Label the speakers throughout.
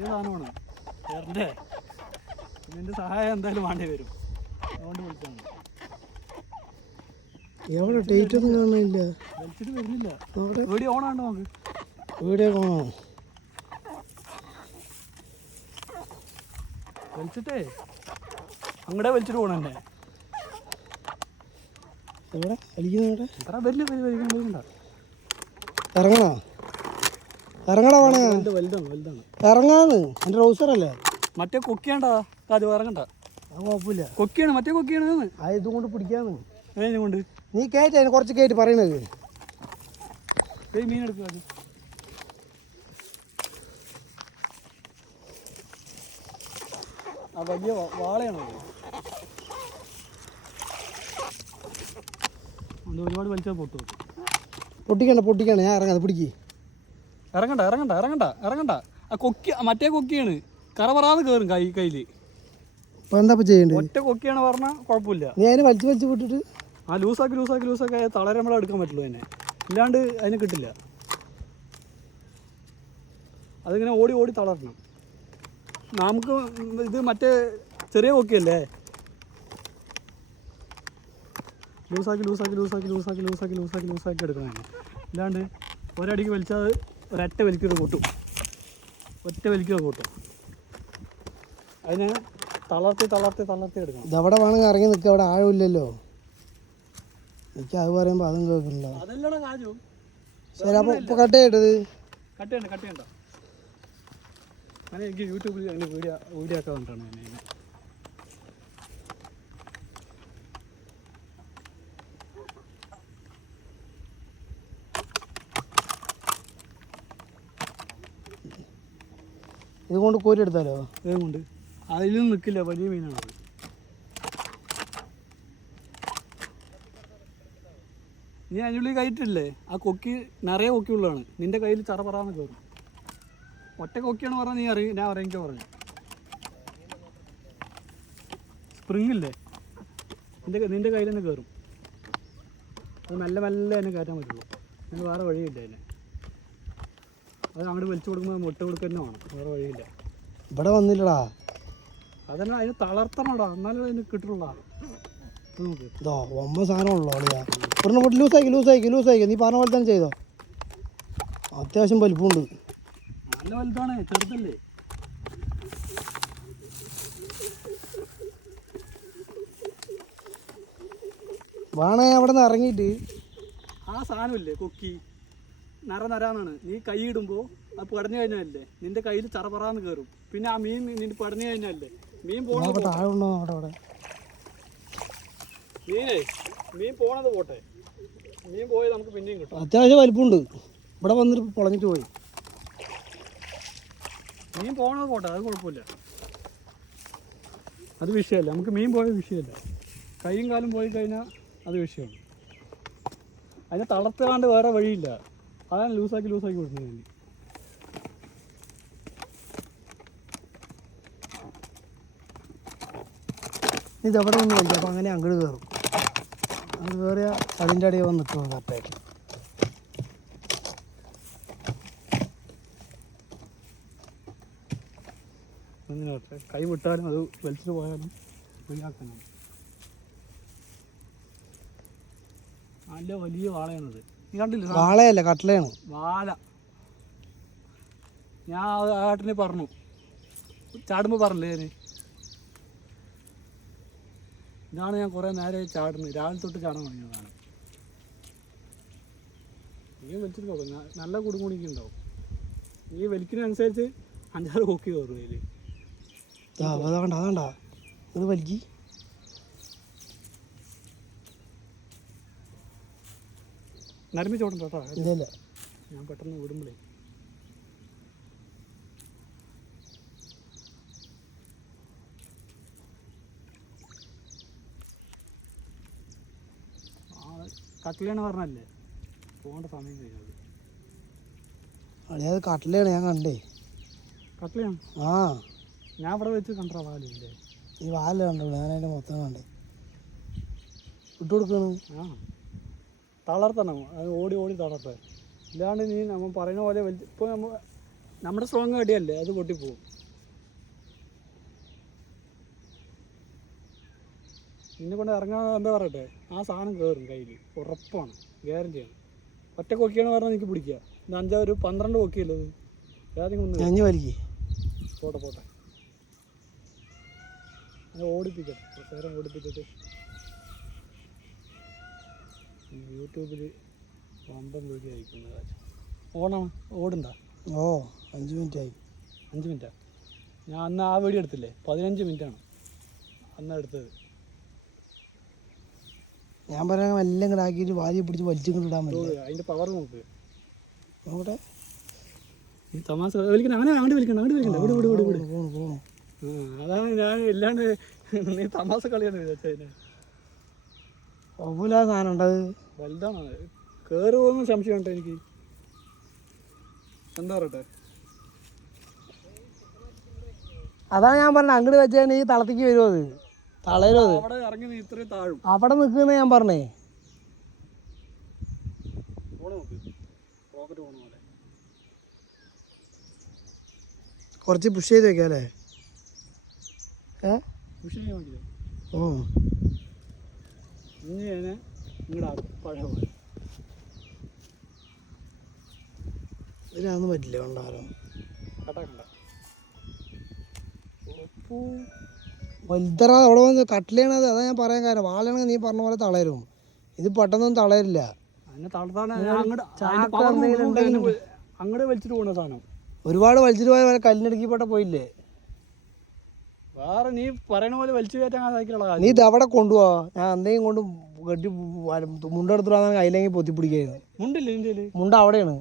Speaker 1: വലിയ സാധനമാണ്. ചേർന്നേ നിന്റെ സഹായം എന്തായാലും വേണ്ടി വരും. അതുകൊണ്ട് വിളിച്ചാണ്
Speaker 2: എവിടെ? ഡേറ്റ് ഒന്നും കാണുന്നില്ല.
Speaker 1: വലിച്ചിട്ട് വരുന്നില്ല. വീഡിയോ ഓണാണ്ടോ നമുക്ക്.
Speaker 2: വീഡിയോ
Speaker 1: വലിച്ചിട്ടേ അങ്ങടെ വലിച്ചിട്ട് പോണല്ലേ
Speaker 2: എവിടെ? അടിക്കുന്ന എവിടെ
Speaker 1: എത്ര വലിയ വലിക്കണ്ട
Speaker 2: ഇറങ്ങണോ? ഇറങ്ങടാ വേണേ
Speaker 1: വലുത് വലുതാണ് വലുതാണ്.
Speaker 2: ഇറങ്ങാന്ന് എന്റെ അല്ലേ
Speaker 1: മറ്റേ കൊക്കിയാണ്ടാ? അത് ഇറങ്ങണ്ട
Speaker 2: അത് കുഴപ്പമില്ല.
Speaker 1: കൊക്കിയാണ് മറ്റേ കൊക്കിയാണ്
Speaker 2: ആ ഇതും കൊണ്ട് പിടിക്കാന്ന്.
Speaker 1: കൊണ്ട്
Speaker 2: നീ കയറ്റി അതിന് കുറച്ച് കയറ്റി പറയണത്.
Speaker 1: മീൻ എടുക്കുക അത് ആ വലിയ വാളയാണോ അത്? അത് ഒരുപാട് വലിച്ചാൽ പൊട്ടു.
Speaker 2: പൊട്ടിക്കണ്ട പൊട്ടിക്കണ്ട. ഞാൻ ഇറങ്ങാതെ പിടിക്ക്.
Speaker 1: ഇറങ്ങണ്ട ഇറങ്ങണ്ട ഇറങ്ങണ്ട ഇറങ്ങണ്ട. ആ കൊക്കി മറ്റേ കൊക്കിയാണ്. കറ കേറും കയറും കൈ കയ്യിൽ
Speaker 2: എന്താ
Speaker 1: ഒറ്റ കൊക്കിയാണ് പറഞ്ഞാൽ കുഴപ്പമില്ല.
Speaker 2: ഞാൻ വലിച്ചു വലിച്ചു വിട്ടിട്ട്
Speaker 1: ആ ലൂസാക്കി ലൂസാക്കി ലൂസാക്കി തളരെ നമ്മളെ എടുക്കാൻ പറ്റുള്ളൂ അതിനെ. ഇല്ലാണ്ട് അതിന് കിട്ടില്ല. അതിങ്ങനെ ഓടി ഓടി തളരണം. നമുക്ക് ഇത് മറ്റേ ചെറിയ കൊക്കിയല്ലേ? ലൂസാക്കി ലൂസാക്കി ലൂസാക്കി ലൂസാക്കി ലൂസാക്കി ലൂസാക്കി ലൂസാക്കി എടുക്കണം അതിനെ. ഇല്ലാണ്ട് ഒരടിക്ക് വലിച്ചാൽ ഒരൊറ്റ വലിക്കൊരു കൂട്ടും. ഒറ്റ വലിക്കുക കൂട്ടും. അതിനെ തളർത്തി തളർത്തി തളർത്തി എടുക്കണം.
Speaker 2: ഇതവിടെ വേണമെങ്കിൽ ഇറങ്ങി നിൽക്കുക അവിടെ ആഴമില്ലല്ലോ എനിക്ക് അത് പറയുമ്പോൾ അതും കേൾക്കുന്നില്ല.
Speaker 1: അതല്ലടാ കാര്യം
Speaker 2: ശരി അപ്പോൾ ഇപ്പോൾ കട്ട്
Speaker 1: കട്ട് ചെയ്യണ്ട കട്ട് ചെയ്യണ്ട. എനിക്ക് യൂട്യൂബിൽ അങ്ങനെ വീഡിയോ വീഡിയോ ഒക്കെ കണ്ടാണ് ഞാൻ ഇതിനെ.
Speaker 2: ഇത് കൊണ്ട് കോരി എടുത്താലോ?
Speaker 1: ഇതുകൊണ്ട്. അതിലും നിൽക്കില്ല വലിയ മീനാണ് നീ അതിനുള്ളിൽ കയറ്റില്ലേ ആ കൊക്കി നിറയെ കൊക്കി ഉള്ളതാണ്. നിന്റെ കയ്യിൽ ചറപറാന്ന് കയറും ഒറ്റ കൊക്കിയാണ് പറഞ്ഞാൽ നീ അറിയും. ഞാൻ അറിയാൻ പറഞ്ഞു സ്പ്രിങ് ഇല്ലേ? നിന്റെ നിന്റെ കയ്യിൽ തന്നെ കയറും അത് മെല്ലെ മെല്ലെ തന്നെ കയറ്റാൻ പറ്റുള്ളൂ. അതിന് വേറെ വഴിയില്ല അതിന്. അത് അങ്ങോട്ട് വലിച്ചു കൊടുക്കുമ്പോൾ മുട്ട കൊടുക്കുക തന്നെ വേണം. വേറെ വഴിയില്ല.
Speaker 2: ഇവിടെ വന്നില്ലടാ.
Speaker 1: അതന്നെ അതിന് തളർത്തണോടാ. എന്നാലും അതിന് കിട്ടുള്ളൂ.
Speaker 2: ഇതോ ഒമ്പത് സാധനമുള്ളൂ അളിയാ. ഒരെണ്ണം പോട്ട് ലൂസാക്കി ലൂസാക്കി ലൂസാക്കി നീ പറഞ്ഞ പോലെ തന്നെ ചെയ്തോ. അത്യാവശ്യം വലിപ്പമുണ്ട്.
Speaker 1: നല്ല വലുതാണ് ചെറുതല്ലേ.
Speaker 2: വേണേ അവിടെ നിന്ന് ഇറങ്ങിയിട്ട്.
Speaker 1: ആ സാധനമില്ലേ കൊക്കി? നര നരാന്നാണ് നീ കൈ ഇടുമ്പോൾ അത് പടഞ്ഞു കഴിഞ്ഞാലല്ലേ? നിന്റെ കയ്യിൽ ചറപറാന്ന് കയറും പിന്നെ ആ മീൻ നിന്റെ പടഞ്ഞു കഴിഞ്ഞാലല്ലേ? മീൻ പോണത് മീനേ മീൻ പോണത് പോട്ടെ. മീൻ പോയത് നമുക്ക് പിന്നെയും കിട്ടും.
Speaker 2: അത്യാവശ്യം വലിപ്പമുണ്ട്. ഇവിടെ വന്നിട്ട് പൊളഞ്ഞിട്ട് പോയി.
Speaker 1: മീൻ പോണത് പോട്ടെ അത് കുഴപ്പമില്ല. അത് വിഷയമല്ല. നമുക്ക് മീൻ പോയ വിഷയമല്ല. കൈയും കാലും പോയി കഴിഞ്ഞാൽ അത് വിഷയമാണ്. അതിനെ തളർത്താണ്ട് വേറെ വഴിയില്ല. അതാണ് ലൂസാക്കി ലൂസാക്കി കൊടുക്കുന്നത്
Speaker 2: ഇത് അവിടെ നിന്ന് വലിയ അപ്പോൾ അങ്ങനെ അങ്ങോട്ട് കയറും അത് കയറിയ അതിന്റെ അടിയിൽ വന്ന് നിൽക്കുന്നത് കറക്റ്റായിട്ട്.
Speaker 1: കൈ വിട്ടാലും അത് വലിച്ചിട്ട് പോയാലും ഒഴിയാക്കുന്നു നല്ല വലിയ വാളയാണത്?
Speaker 2: വാളയല്ല കട്ടലയാണ്
Speaker 1: വാല ഞാൻ ആട്ടിനെ പറഞ്ഞു. ചാടുമ്പോൾ പറഞ്ഞില്ലേ ഞാൻ ഇതാണ് ഞാൻ കുറേ നേരെ ചാടുന്നത്. രാവിലെ തൊട്ട് ചാടാൻ തുടങ്ങിയതാണ്. നീ വലിച്ചിട്ട് നോക്കും നല്ല കുടുങ്ങുണിക്ക് ഉണ്ടാവും. നീ വലിക്കുന്നതനുസരിച്ച് അഞ്ചാറ് കൊക്കി കയറും അതിൽ
Speaker 2: അതാണ്ട അതാണ്ട ഇത് വലിക്ക്.
Speaker 1: നരമ്പിച്ചോട്ടം കേട്ടോ.
Speaker 2: ഇല്ല
Speaker 1: ഞാൻ പെട്ടെന്ന് വിടുമ്പോഴേ. കട്ടിലാണ് പറഞ്ഞല്ലേ? പോകേണ്ട സമയം കഴിഞ്ഞത്
Speaker 2: അളിയത് കട്ടിലാണ് ഞാൻ കണ്ടേ.
Speaker 1: കട്ടിലാണ്?
Speaker 2: ആ.
Speaker 1: ഞാൻ ഇവിടെ വെച്ച് കണ്ടാ വാലില്ലേ
Speaker 2: ഈ വാല കണ്ടു ഞാൻ അതിന്റെ മൊത്തം കണ്ടേ. ഇട്ട് കൊടുക്കണു.
Speaker 1: ആ. തളർത്തണം. അത് ഓടി ഓടി തളർത്ത് ഇല്ലാണ്ട് നീ നമ്മൾ പറയുന്ന പോലെ വലിയ ഇപ്പോൾ നമ്മൾ നമ്മുടെ സ്ട്രോങ് അടിയല്ലേ അത് പൊട്ടിപ്പോവും. നിന്നെ കൊണ്ട് ഇറങ്ങാൻ എന്താ പറയട്ടെ? ആ സാധനം കയറും കയ്യിൽ ഉറപ്പാണ്. ഗ്യാരണ്ടിയാണ് ഒറ്റ കൊക്കിയാണ് പറഞ്ഞാൽ എനിക്ക് പിടിക്കുക ഇന്ന് അഞ്ചാ ഒരു പന്ത്രണ്ട് കൊക്കിയല്ലേ ഇത്? ഏതെങ്കിലും
Speaker 2: വലിക്കേ.
Speaker 1: പോട്ടെ പോട്ടെ. ഓടിപ്പിക്കട്ടെ. നേരം ഓടിപ്പിച്ചിട്ട് യൂട്യൂബിൽ വമ്പൻ വീഡിയോ അയക്കുന്ന കാര്യം ഓണാണ് ഓടുണ്ട?
Speaker 2: ഓ അഞ്ച് മിനിറ്റ് ആയി
Speaker 1: അഞ്ച് മിനിറ്റാ? ഞാൻ അന്ന് ആ വീഡിയോ എടുത്തില്ലേ? പതിനഞ്ച് മിനിറ്റാണ്. അന്ന് എടുത്തത്.
Speaker 2: ഞാൻ പറയാൻ എല്ലാം കൂടെ ആക്കിയിട്ട് വാരി പിടിച്ച് വലിച്ചും ഇടാൻ പറ്റും
Speaker 1: അതിന്റെ പവർ നോക്ക്.
Speaker 2: നോക്കട്ടെ.
Speaker 1: തമാശ വിളിക്കണം അങ്ങനെ അങ്ങോട്ട് വിളിക്കണം അങ്ങോട്ട് വിളിക്കണം ഇവിടെ ഇവിടെ ഇവിടെ അതാണ് ഞാൻ ഇല്ലാണ്ട് നീ തമാശ കളിയാണ് വിചാരിച്ചതിന്
Speaker 2: സാധനം അത്.
Speaker 1: വലുതാണ്. പോകുന്ന സംശയമുണ്ട് എനിക്ക്. എന്താ പറയട്ടെ?
Speaker 2: അതാണ് ഞാൻ പറഞ്ഞത് അങ്ങോട്ട് വെച്ചാൽ ഈ തളത്തേക്ക് വരുമോ അത്? തളരും അത്?
Speaker 1: അവിടെ ഇറങ്ങി ഇത്രയും താഴും.
Speaker 2: അവിടെ നിൽക്കുന്ന ഞാൻ പറഞ്ഞേ. കുറച്ച് പുഷ് ചെയ്ത് വെക്കാം അല്ലേ ഏ
Speaker 1: ചെയ്യാൻ
Speaker 2: ഓ.
Speaker 1: ഇങ്ങോട്ടാക്കും പഴയ പോലെ
Speaker 2: ഇതിനൊന്നും പറ്റില്ല ഉണ്ടാകാലോ
Speaker 1: കട്ടാക്കണ്ട
Speaker 2: വലുതറ അവിടെ വന്ന് കട്ടിലാണത് അതാ. ഞാൻ പറയാൻ കാരണം. വാളയാണെങ്കിൽ നീ പറഞ്ഞ പോലെ തളരും. ഇത് പെട്ടെന്നൊന്നും തളരില്ല.
Speaker 1: അങ്ങോട്ട് വലിച്ചിട്ട് പോണ സാധനം.
Speaker 2: ഒരുപാട് വലിച്ചിട്ട് പോയ കല്ലിനടുക്കി കല്ലിനടുക്കിപ്പെട്ട പോയില്ലേ?
Speaker 1: വേറെ നീ പറയണ പോലെ വലിച്ചു കയറ്റാൻ സാധിക്കുള്ള
Speaker 2: നീ ഇത് അവിടെ കൊണ്ടുപോവാ. ഞാൻ എന്തെങ്കിലും കൊണ്ട് കെട്ടി മുണ്ടെടുത്തിട്ട് പൊത്തിപ്പിടിക്കായിരുന്നു.
Speaker 1: മുണ്ടില്ലേ ഇന്ത്യയിൽ
Speaker 2: മുണ്ട അവിടെയാണ്.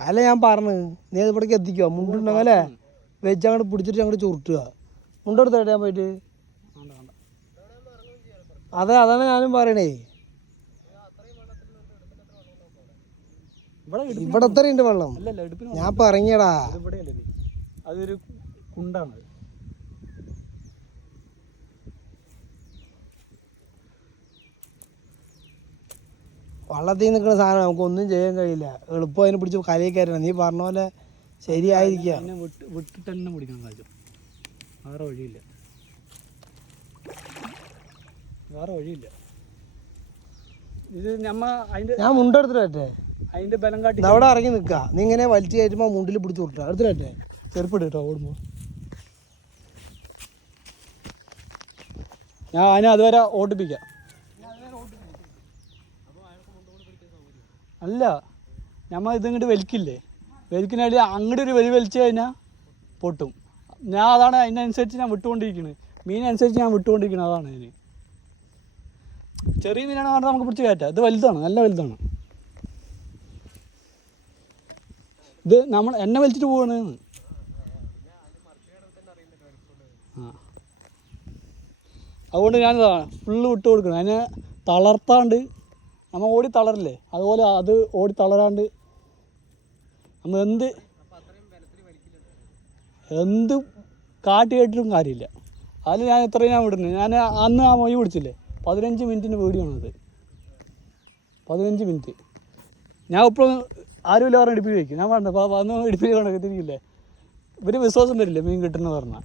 Speaker 2: അല്ല ഞാൻ പറഞ്ഞു നീ അത് ഇവിടേക്ക് എത്തിക്കുക മുണ്ടുണ്ടെങ്കിൽ അല്ലേ വെച്ച് അങ്ങോട്ട് പിടിച്ചിട്ട് അങ്ങോട്ട് ചുരുട്ടുക. മുണ്ടെടുത്ത് ഞാൻ പോയിട്ട്. അതെ അതാണ് ഞാനും പറയണേ.
Speaker 1: ഇവിടെ
Speaker 2: ഇവിടെ എത്രയുണ്ട് വെള്ളം. ഞാൻ
Speaker 1: പറഞ്ഞടാ. അതൊരു കുണ്ടാണ്.
Speaker 2: വള്ളത്തിൽ നിൽക്കുന്ന സാധനം നമുക്ക് ഒന്നും ചെയ്യാൻ കഴിയില്ല. എളുപ്പം അതിനെ പിടിച്ച് കലയിൽ കയറണം നീ പറഞ്ഞ പോലെ ശരിയായിരിക്കുക.
Speaker 1: വിട്ടിട്ട് തന്നെ പിടിക്കണം കാര്യം വേറെ വഴിയില്ല. വേറെ വഴിയില്ല. ഇത് നമ്മ അതിന്റെ
Speaker 2: ഞാൻ മുണ്ടെടുത്തിട്ട് പറ്റേ
Speaker 1: അതിന്റെ ബലം കാട്ടി
Speaker 2: അവിടെ ഇറങ്ങി നിൽക്കുക. നീ ഇങ്ങനെ വലിച്ചു കയറ്റുമ്പോൾ മുണ്ടിൽ പിടിച്ച് വിട്ടാ എടുത്തിട്ടെ പറ്റേ
Speaker 1: ചെറുപ്പിട് കേട്ടോ ഓടുമ്പോ ഞാൻ അതിനെ അതുവരെ ഓടിപ്പിക്കാം. അല്ല നമ്മൾ ഇതിങ്ങോട്ട് വലിക്കില്ലേ? വലിക്കുന്നതിൽ അങ്ങോട്ട് ഒരു വലി വലിച്ചു കഴിഞ്ഞാൽ പൊട്ടും. ഞാൻ അതാണ് അതിനനുസരിച്ച് ഞാൻ വിട്ടുകൊണ്ടിരിക്കുന്നത് മീനനുസരിച്ച് ഞാൻ വിട്ടുകൊണ്ടിരിക്കുന്നത് അതാണ് അതിന്. ചെറിയ മീനാണ് പറഞ്ഞാൽ നമുക്ക് പിടിച്ച് കയറ്റാം. ഇത് വലുതാണ് നല്ല വലുതാണ്. ഇത് നമ്മൾ എന്നെ വലിച്ചിട്ട് പോവാണ്. അതുകൊണ്ട് ഞാൻ ഫുള്ള് വിട്ട് കൊടുക്കണം അതിനെ തളർത്താണ്ട് നമ്മൾ ഓടി തളരില്ലേ അതുപോലെ അത് ഓടി തളരാണ്ട് നമ്മൾ എന്ത് എന്ത് കാട്ടി കേട്ടിട്ടും കാര്യമില്ല അതിൽ ഞാൻ എത്രയും ഞാൻ വിടുന്നു ഞാൻ അന്ന് ആ മൊഴി പിടിച്ചില്ലേ പതിനഞ്ച് മിനിറ്റിന് വീഡിയോ ആണത് പതിനഞ്ച് മിനിറ്റ് ഞാൻ ഇപ്പോഴും ആരുമില്ല പറഞ്ഞ ഇടിപ്പിൽ വയ്ക്കും ഞാൻ പറഞ്ഞു അന്ന് ഇടിപ്പിൽ കൊണ്ടൊക്കെ ഇവർ വിശ്വാസം വരില്ലേ മീൻ കിട്ടുന്ന പറഞ്ഞാൽ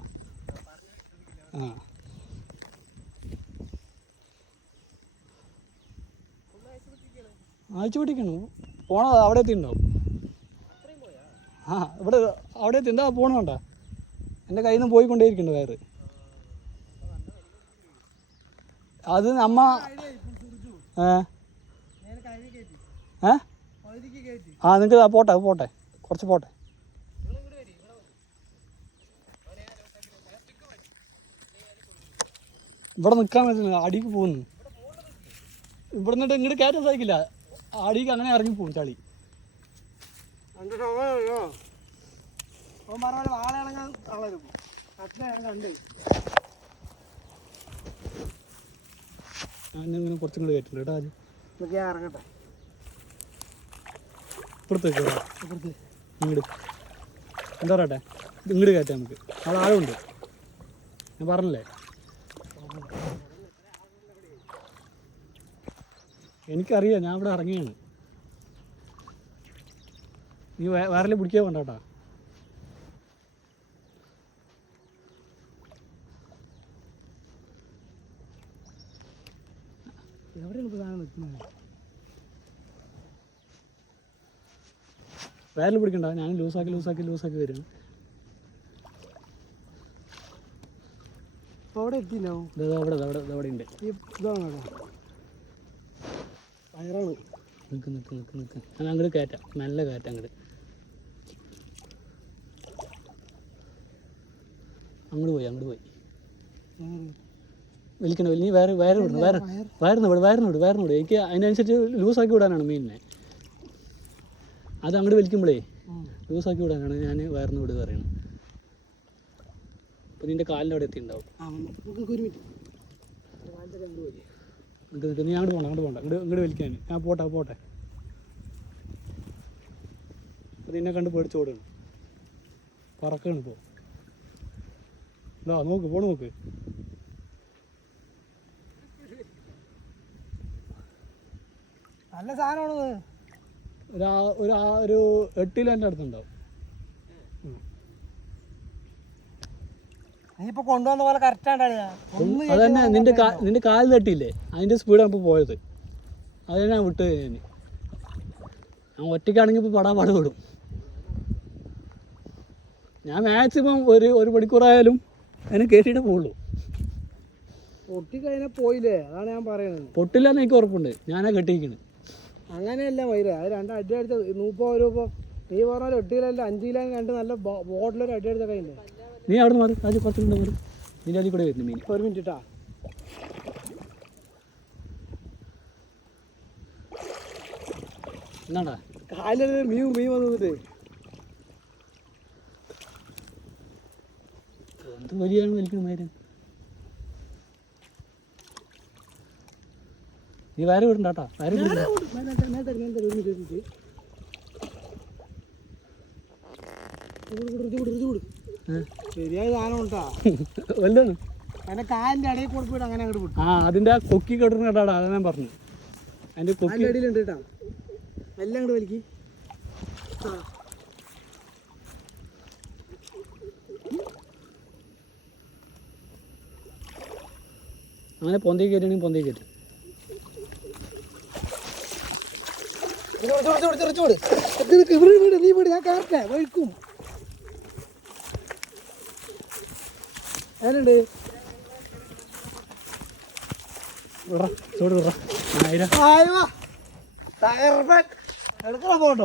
Speaker 1: ആ അയച്ചു പിടിക്കണം. പോണ? അവിടെ എത്തിയിട്ടുണ്ടാവും ആ ഇവിടെ അവിടെ എത്തി. എന്താ പോണണ്ട എന്റെ കയ്യിൽ നിന്ന് പോയിക്കൊണ്ടേയിരിക്കണ്ട വയറ്. അത് നമ്മ ആ നിങ്ങൾക്ക് പോട്ടെ പോട്ടെ. കുറച്ച് പോട്ടെ. ഇവിടെ നിൽക്കാൻ പറ്റുന്നില്ല. അടിക്ക് പോകുന്നു. ഇവിടെ നിന്നിട്ട് ഇങ്ങോട്ട് കയറ്റാൻ സാധിക്കില്ല. അടിക്ക് അങ്ങനെ ഇറങ്ങി പോകും ചളി.
Speaker 2: ഞാനിങ്ങനെ തളരും കണ്ട്.
Speaker 1: കുറച്ചും കൂടെ കയറ്റില്ല കേട്ടോ ആദ്യം.
Speaker 2: ഇതൊക്കെ ഇറങ്ങട്ടെ.
Speaker 1: ഇപ്പുറത്തേക്ക് ഇങ്ങോട്ട് എന്താ പറയട്ടെ? ഇങ്ങോട്ട് കയറ്റാം നമുക്ക്. അവിടെ ആഴമുണ്ട്. ഞാൻ പറഞ്ഞില്ലേ? എനിക്കറിയാം ഞാൻ ഇവിടെ ഇറങ്ങിയാണ്. നീ വേ- വേറെ പിടിക്കാൻ വേണ്ട കേട്ടോ
Speaker 2: എവിടെയാണ് ഇപ്പോൾ സാധനം നിൽക്കുന്നത്
Speaker 1: വയറിൽ പിടിക്കണ്ട ഞാൻ ലൂസാക്കി ലൂസാക്കി ലൂസാക്കി വരും
Speaker 2: അപ്പോൾ അവിടെ എത്തിയില്ലാവും
Speaker 1: അവിടെ അവിടെ അവിടെ ഉണ്ട്.
Speaker 2: ഇതാണ് വയറാണ്.
Speaker 1: നിൽക്ക് നിൽക്ക് നിൽക്ക് നിൽക്ക് ഞാൻ അങ്ങോട്ട് കയറ്റാം നല്ല കയറ്റം അങ്ങോട്ട് അങ്ങോട്ട് പോയി അങ്ങോട്ട് പോയി. വലിക്കണ വലി നീ വേറെ വയറ് വിടണം വേറെ വയറിന് വിട് വയറിന് വിട് വയറിന് വിട്. എനിക്ക് അതിനനുസരിച്ച് ലൂസാക്കി വിടാനാണ് മീനിനെ അത് അങ്ങോട്ട് വലിക്കുമ്പോഴേ ലൂസാക്കി വിടാനാണ് ഞാൻ വയറിന് വിട് പറയുന്നത്. അപ്പോൾ നിന്റെ കാലിന്റെ അവിടെ എത്തിയിട്ടുണ്ടാവും
Speaker 2: ആ നമുക്ക് ഒരു മിനിറ്റ്
Speaker 1: നിൽക്ക് നിൽക്ക് നീ അങ്ങോട്ട് പോകണ്ട അങ്ങോട്ട് പോകണ്ട അങ്ങോട്ട് ഇങ്ങോട്ട് വലിക്കാൻ. ഞാൻ പോട്ടെ പോട്ടെ. അപ്പോൾ നിന്നെ കണ്ട് പേടിച്ച് ഓടുകയാണ്. പറക്കാണ് ഇപ്പോൾ ഇതാ നോക്ക് പോണ് നോക്ക്.
Speaker 2: നല്ല സാധനമാണത്.
Speaker 1: ഒരു ഒരു എട്ടിലെ എന്റെ അടുത്തുണ്ടാവും.
Speaker 2: നീ ഇപ്പൊ കൊണ്ടുവന്ന പോലെ കറക്റ്റ് ഒന്ന്
Speaker 1: നിന്റെ നിന്റെ കാൽ തട്ടിയില്ലേ? അതിന്റെ സ്പീഡാണ് ഇപ്പൊ പോയത്. അത് തന്നെ വിട്ട് ഞാൻ ഞാൻ ഒറ്റയ്ക്കാണെങ്കിൽ ഇപ്പോൾ പടാ പട വിടും ഞാൻ മാക്സിമം ഒരു ഒരു മണിക്കൂറായാലും അതിനെ കയറ്റിയിട്ടേ പോകുള്ളൂ
Speaker 2: പൊട്ടിക്കഴിഞ്ഞാൽ പോയില്ലേ? അതാണ് ഞാൻ പറയുന്നത്.
Speaker 1: പൊട്ടില്ല എനിക്ക് ഉറപ്പുണ്ട്. ഞാനാ കെട്ടിയിരിക്കുന്നത്
Speaker 2: അങ്ങനെയല്ല മൈര അത് രണ്ട് അടി അടിച്ച നൂപ്പോ രൂപ നീ പറഞ്ഞ പോലെ എട്ടിലല്ല അഞ്ച് കിലോ രണ്ട് നല്ല ബോട്ടിലൊരു അടി അടിച്ച കയ്യില്ലേ?
Speaker 1: നീ അവിടെ നിന്ന് മാറി അത് കുറച്ചുകൊണ്ട് മാറി. നിന്റെ അതിൽ കൂടെ വരുന്നു മീൻ.
Speaker 2: ഒരു മിനിറ്റ് ഇട്ടാ
Speaker 1: എന്നാടാ?
Speaker 2: കാലിൽ മീൻ മീൻ വന്നിട്ട്
Speaker 1: എന്ത് വലിയാണ് വലിക്കണം നേരം നീ വയറ് വിടണ്ടാട്ടാ വയറ്?
Speaker 2: ശരിയായ സാധനം ഉണ്ടാ
Speaker 1: വല്ലാണ്
Speaker 2: എന്റെ കാലിന്റെ ഇടയിൽ കൂടെ അങ്ങനെ അങ്ങോട്ട് വിട്ടു
Speaker 1: ആ അതിന്റെ ആ കൊക്കി കെട്ടുന്ന കേട്ടാടാ അതാ ഞാൻ പറഞ്ഞു അതിന്റെ കൊക്കി
Speaker 2: കേട്ടാ എല്ലാം അങ്ങോട്ട് വലിക്ക്
Speaker 1: അങ്ങനെ പൊന്തേ കയറ്റുകയാണെങ്കിൽ പൊന്തേ കയറ്റും
Speaker 2: ഇവിടെ നീ വീട് ഞാൻ കയറട്ടെ വഴിക്കും അതിനുണ്ട്.
Speaker 1: വിടറ ചോട് വിടറ. ആയിരം.
Speaker 2: ആയോ തകർപ്പൻ എടുക്കണം പോട്ടോ